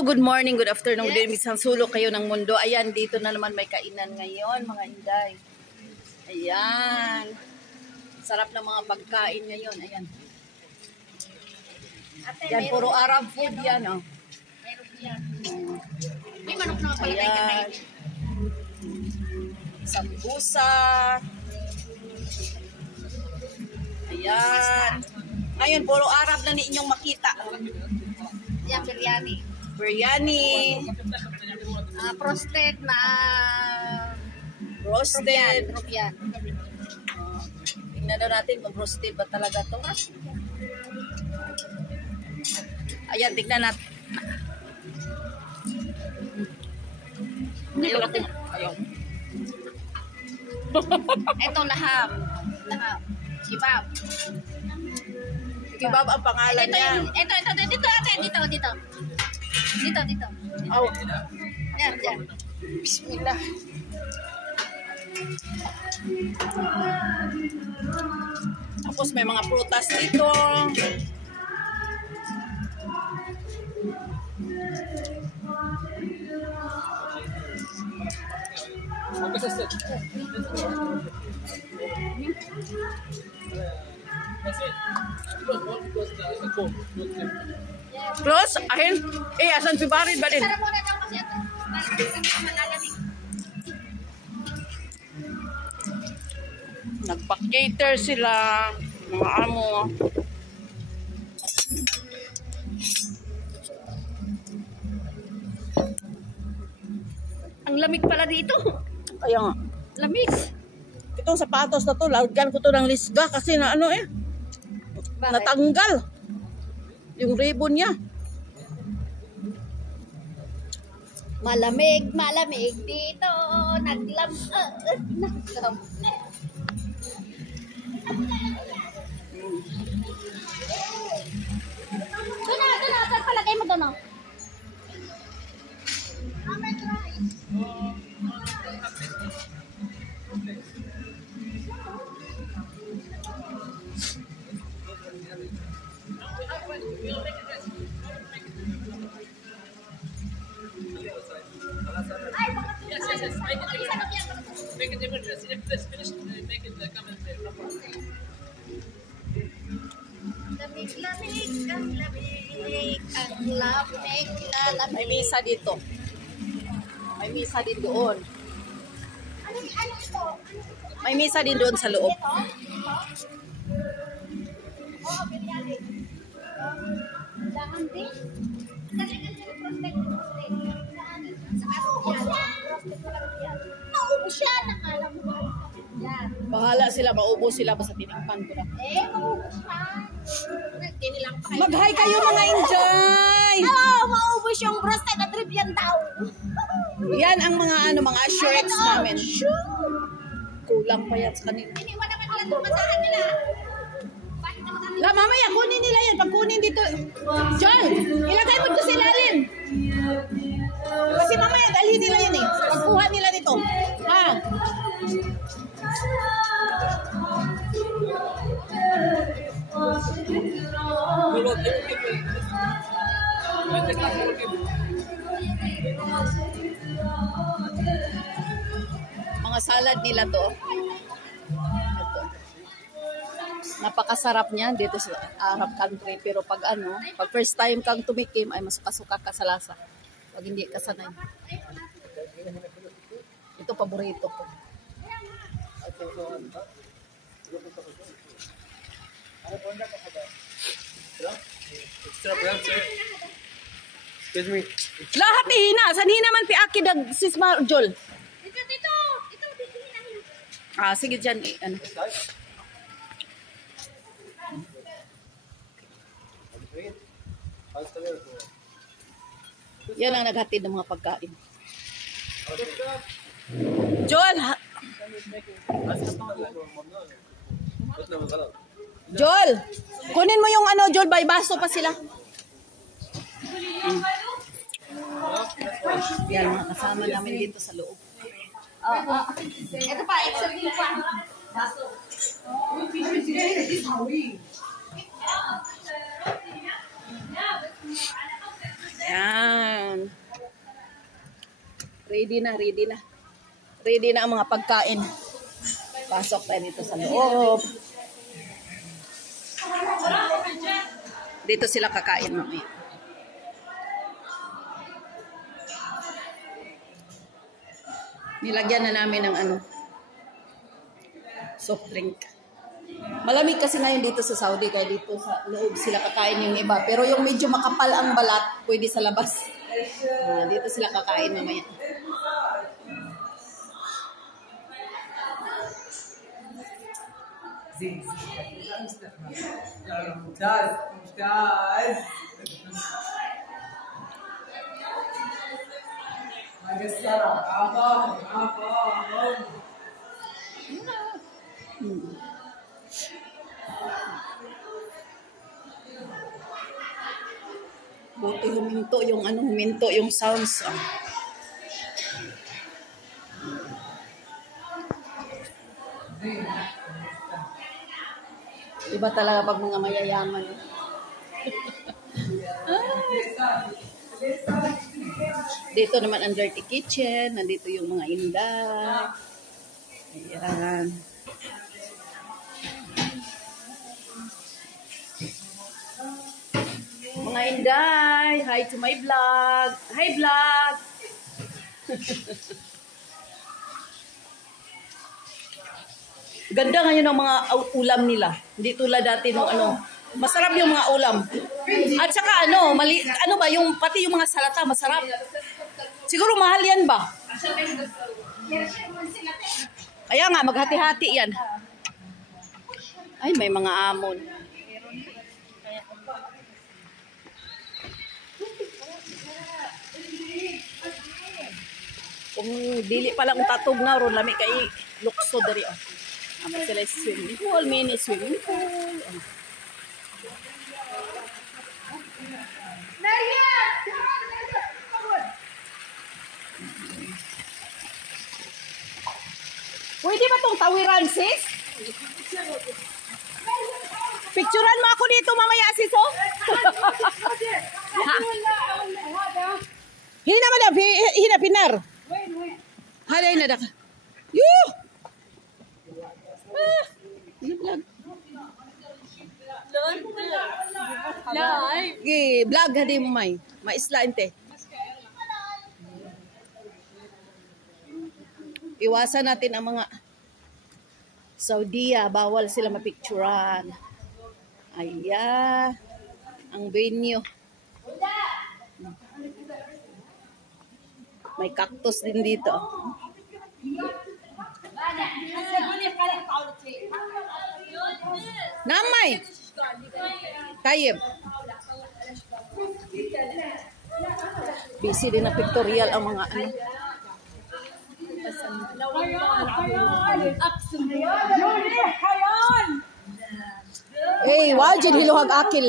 Hello, good morning, good afternoon, good evening, isang sulok kayo ng mundo. Ayan, dito na naman may kainan ngayon, mga inday. Ayan. Sarap ng mga pagkain ngayon, ayan. Yan, puro Arab food yan, oh. Ayan. Sambusa. Ayan. Ngayon, puro Arab na inyong makita. Yan, biryani. Biryani. Roasted na... Roasted. Rupian. Tingnan daw natin kung roasted ba talaga to. Ayan, tingnan natin. Ayaw natin. Ayaw. Ito laham. Laham. Kebab. Kebab ang pangalan niya. Ito, dito ate, dito. Dito. Oh. Yan. Bismillah. Tapos may mga prutas dito. Close? Ahin? Asan si Barid ba din? Sarap muna daw kasi ito. Malalamig. Nagpa-cater sila. Mga amo. Ang lamig pala dito. Kaya nga. Lamig. Itong sapatos na to, lagyan ko to ng lisga kasi na ano natanggal. Yung ribbon niya. Malamig dito. Naglam. Doon na. Palagay mo doon. Make it different. If this finished, make it come and play. Lamig. May misa dito. May misa din doon. Ano ito? May misa din doon sa loob. Oo, biryani. Dahan din. Talagang protect. Maubos yan. Nakala mo ba? Yan. Bahala sila, maubos sila basta tinikpan ko na. Maubos yan. Tinilang pa kayo. Mag-hi kayo mga enjoy! Oo, maubos yung roasted na trip yan daw. Yan ang mga mga assurance namin. Kulang pa yan sa kanila. Iniwan naman nila itong masahan nila. Bakit naman kami? La, mamaya, kunin nila yan. Pag kunin dito. John, ilagay mo ito sila rin. Kasi mamaya, dalhin nila yan eh. Pagkuha nila dito. Ha? Mga salad nila to. Ito. Napakasarap niyan dito sa Arab country. Pero pag pag first time kang tumikim, ay masuka-suka ka sa lasa. Pag hindi ka sanay. Ito paborito ko. Excuse me. Lahat ihina. Sanhin naman piaki dag sis Marjol. Dito. Sige dyan. Yan ang naghatid ng mga pagkain. Joel! Joel! Kunin mo yung Joel, by baso pa sila. Yan, mga kasama namin dito sa loob. Ito pa, extra din pa. Yan. Ready na, ready na. Ready na ang mga pagkain. Pasok tayo dito sa loob. Dito sila kakain mamaya. Nilagyan na namin ng soft drink. Malamig kasi ngayon dito sa Saudi, kaya dito sa loob sila kakain yung iba. Pero yung medyo makapal ang balat, pwede sa labas. Dito sila kakain mamaya. ممتاز ممتاز ما قصروا عطاهم Buti huminto yung sounds. Iba talaga pag mga mayayaman. Dito naman ang dirty kitchen. Nandito yung mga inday. Ayan. Mga inday, hi to my vlog. Hi vlog. Ganda ngayon ang mga ulam nila. Hindi tulad dati nung masarap yung mga ulam. At saka yung pati yung mga salata masarap. Siguro mahal yan ba? Kaya nga maghati-hati yan. Ay, may mga amon. Kung dili pa lang tatog na ron lami kay lukso dari Apa sila swimming pool, mini swimming pool. Pwede ba tong tawiran, sis? Picturean mo ako dito mamaya, sis, oh. Hina madam, hina pinar. Halay na dak. Yuh! Vlog hadi mo may. Maisla inte. Iwasan natin ang mga Saudiya, bawal sila mapicturan. Ayan. Ang venue. May cactus din dito. Namay. Tayyib. Busy din na pictorial ang mga Hey, wajid hiluhag akil.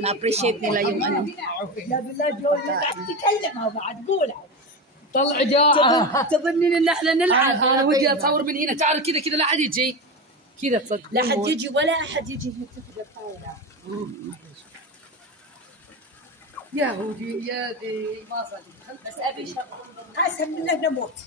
Na-appreciate nila yung طلع جاعة تظنين ان احنا نلعب انا ودي اتصور من هنا تعال كذا كذا لا احد يجي كذا تصدق لا حد يجي ولا احد يجي هنا تفضل الطاوله يا هودي يا دي ما صدق بس ابي شغل اسهل منه نموت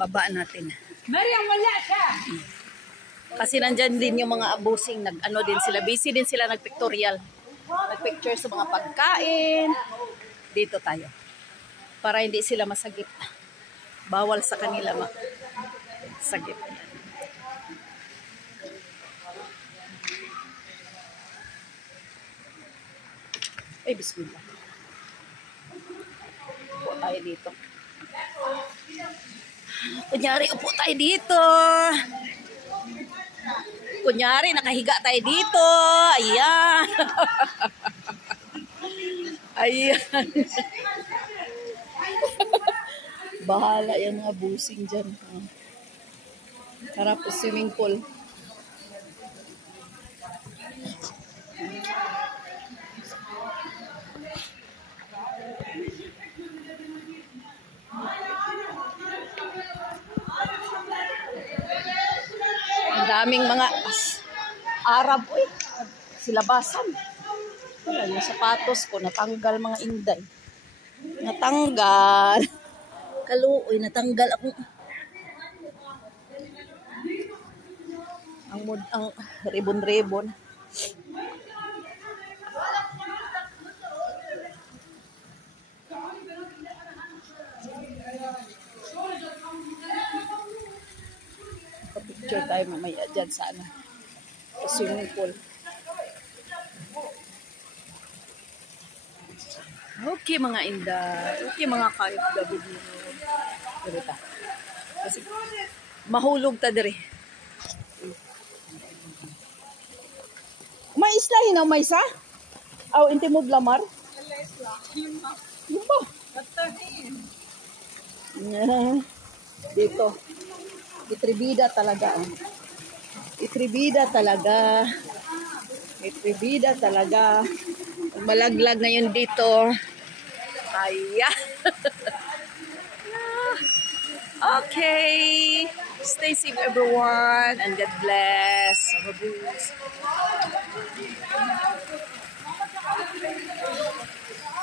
baba natin. Mariam, wala siya. Kasi nandyan din yung mga abusing, din sila, busy din sila nagpictorial. Nagpicture sa mga pagkain. Dito tayo. Para hindi sila masagip. Bawal sa kanila masagip. Ay, bismillah. Upo tayo dito. Kunyari, upo tayo dito. Kunyari, nakahiga tayo dito. Ayan. Ayan. Bahala yung mga busing dyan. Harap po swimming pool. Daming mga Arab. Uy, silabasan. Wala, yung sapatos ko, natanggal mga inday. Natanggal. Kaluoy, natanggal ako. Ang ribbon-ribbon. Picture tayo mamaya dyan sa ano, sa swimming pool. Okay mga inday, okay mga KFW. Dito. Kasi mahulog ta dire. May isla hinaw may sa? Aw inti mo blamar? Yung ba? Dito. Itribida talaga. Itribida talaga. Itribida talaga. Malaglag na yun dito. Aya. Okay. Stay safe everyone and God bless. Babus.